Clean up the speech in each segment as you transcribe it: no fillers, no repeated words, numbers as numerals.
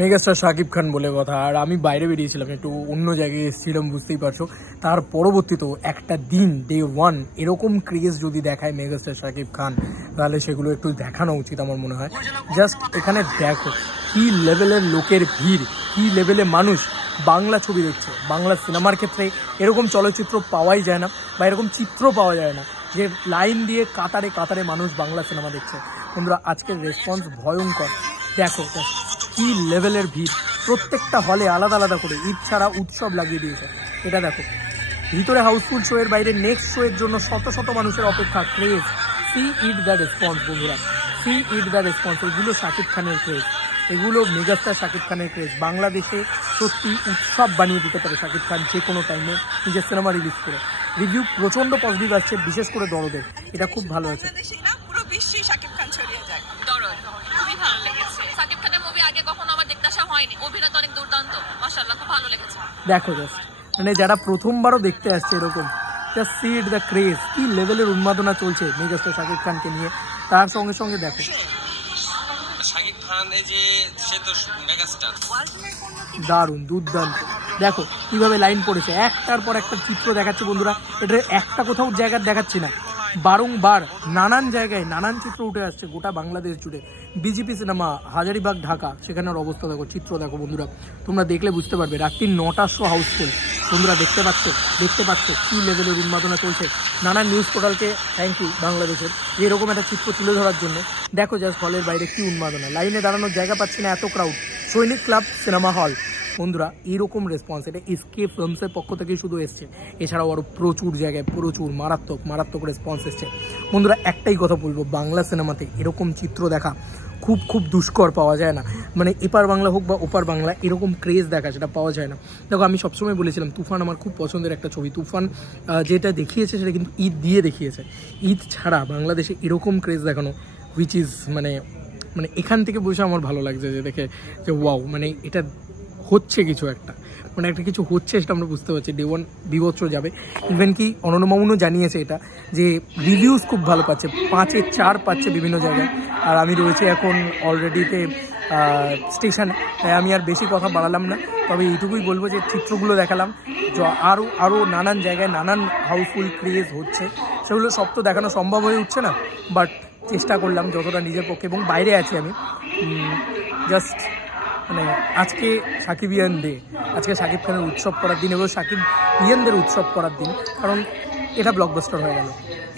Megastar Shakib Khan বলে কথা। আর আমি বাইরে বেরিয়েছিলাম, একটু অন্য জায়গায় এসেছিলাম, বুঝতেই পারছো। তার পরবর্তীতেও একটা দিন ডে ওয়ান এরকম ক্রেজ যদি দেখায় মেগাস্টার শাকিব খান, তাহলে সেগুলো একটু দেখানো উচিত আমার মনে হয়। জাস্ট এখানে দেখো কি লেভেলের লোকের ভিড়, কি লেভেলে মানুষ বাংলা ছবি দেখছে। বাংলা সিনেমার ক্ষেত্রে এরকম চলচ্চিত্র পাওয়াই যায় না, বা এরকম চিত্র পাওয়া যায় না যে লাইন দিয়ে কাতারে কাতারে মানুষ বাংলা সিনেমা দেখছে। বন্ধুরা, আজকের রেসপন্স ভয়ঙ্কর। দেখো কি লেভেলের ভিড়, প্রত্যেকটা হলে আলাদা আলাদা করে ঈদ ছাড়া উৎসব লাগিয়ে দিয়েছে। এটা দেখো, ভিতরে হাউসফুল শো এর বাইরে নেক্সট শো এর জন্য শত শত মানুষের অপেক্ষা। Craze, see it the response বন্ধুরা, সি ইট দ্য রেসপন্স। এগুলো শাকিব খানের ক্রেজ, এগুলো মেগাস্টার শাকিব খানের ক্রেজ। বাংলাদেশে সত্যি উৎসব বানিয়ে দিতে পারে শাকিব খান যে কোনো টাইমে নিজের সিনেমা রিলিজ করে। রিভিউ প্রচন্ড পজিটিভ আসছে, বিশেষ করে দরদের। এটা খুব ভালো আছে। পুরো বিশ্বে শাকিব খান ছড়িয়ে যায়। দরদ খুবই ভালো লেগেছে। শাকিব খানের মুভি আগে কখনো আমার দেখতে আসা হয়নি, অভিনয় অনেক দুর্দান্ত, মাশাআল্লাহ খুব ভালো লেগেছে। দেখো জাস্ট, মানে যারা প্রথমবারও দেখতে আসছে এরকম, just see it the craze. কি লেভেলের উন্মাদনা চলছে মেগাস্টার শাকিব খানকে নিয়ে। তার সঙ্গে সঙ্গে দেখো শাকিব খান, এই যে সে তো মেগাস্টার, দারুণ দুর্দান্ত। দেখো কিভাবে লাইন পড়েছে, একটার পর একটা চিত্র দেখাচ্ছে বন্ধুরা। এটা একটা কোথাও জায়গা দেখাচ্ছি না, বারংবার নানান জায়গায় নানান চিত্র উঠে আসছে গোটা বাংলাদেশ জুড়ে। বিজেপি সিনেমা, হাজারিবাগ, ঢাকা, সেখানের অবস্থা দেখো, চিত্র দেখো বন্ধুরা, তোমরা দেখলে বুঝতে পারবে। রাত্রি 9টার শো হাউসফুল, তোমরা দেখতে পাচ্ছ কি লেভেলের উন্মাদনা চলছে। নানান নিউজ পোর্টালকে থ্যাংক ইউ বাংলাদেশের এরকম একটা চিত্র তুলে ধরার জন্য। দেখো জাস্ট হলের বাইরে কি উন্মাদনা, লাইনে দাঁড়ানোর জায়গা পাচ্ছি না, এত ক্রাউড। সৈনিক ক্লাব সিনেমা হল বন্ধুরা, এরকম রেসপন্স এটা এসকে ফিল্মসের পক্ষ থেকেই শুধু এসছে, এছাড়াও আরও প্রচুর জায়গায় প্রচুর মারাত্মক রেসপন্স এসছে বন্ধুরা। একটাই কথা বলবো, বাংলা সিনেমাতে এরকম চিত্র দেখা খুব দুষ্কর, পাওয়া যায় না। মানে এপার বাংলা হোক বা ওপার বাংলা, এরকম ক্রেজ দেখা সেটা পাওয়া যায় না। দেখো, আমি সবসময় বলেছিলাম তুফান আমার খুব পছন্দের একটা ছবি। তুফান যেটা দেখিয়েছে সেটা কিন্তু ঈদ দিয়ে দেখিয়েছে। ঈদ ছাড়া বাংলাদেশে এরকম ক্রেজ দেখানো, হুইচ ইজ মানে এখান থেকে বসে আমার ভালো লাগছে যে দেখে যে ওয়াও, মানে এটা হচ্ছে কিছু একটা, মানে একটা কিছু হচ্ছে, সেটা আমরা বুঝতে পারছি। ডে ওয়ান বিবৎসর যাবে। ইভেন কি অনন্য মামুনও জানিয়েছে এটা, যে রিভিউজ খুব ভালো পাচ্ছে, 5-এ 4 পাচ্ছে বিভিন্ন জায়গায়। আর আমি রয়েছি এখন অলরেডিতে স্টেশনে, তাই আমি আর বেশি কথা বাড়ালাম না। তবে এইটুকুই বলবো যে চিত্রগুলো দেখালাম, আরও নানান জায়গায় নানান হাউসফুল ক্রিয়েট হচ্ছে, সেগুলো সব তো দেখানো সম্ভব হয়ে উঠছে না, বাট চেষ্টা করলাম যতটা নিজের পক্ষে। এবং বাইরে আছি আমি, জাস্ট মানে আজকে সাকিবিয়ান ডে, আজকে শাকিব খানের উৎসব করার দিন এবং সাকিবিয়ানদের উৎসব করার দিন। কারণ এটা ব্লকবাস্টার হয়ে গেল,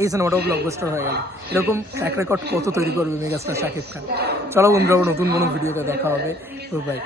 এই সিনেমাটাও ব্লকবাস্টার হয়ে গেল। এরকম ট্র্যাক রেকর্ড কত তৈরি করবে মেগাস্টার শাকিব খান। চলো বন্ধুরা, নতুন কোনো ভিডিওতে দেখা হবে। বাই।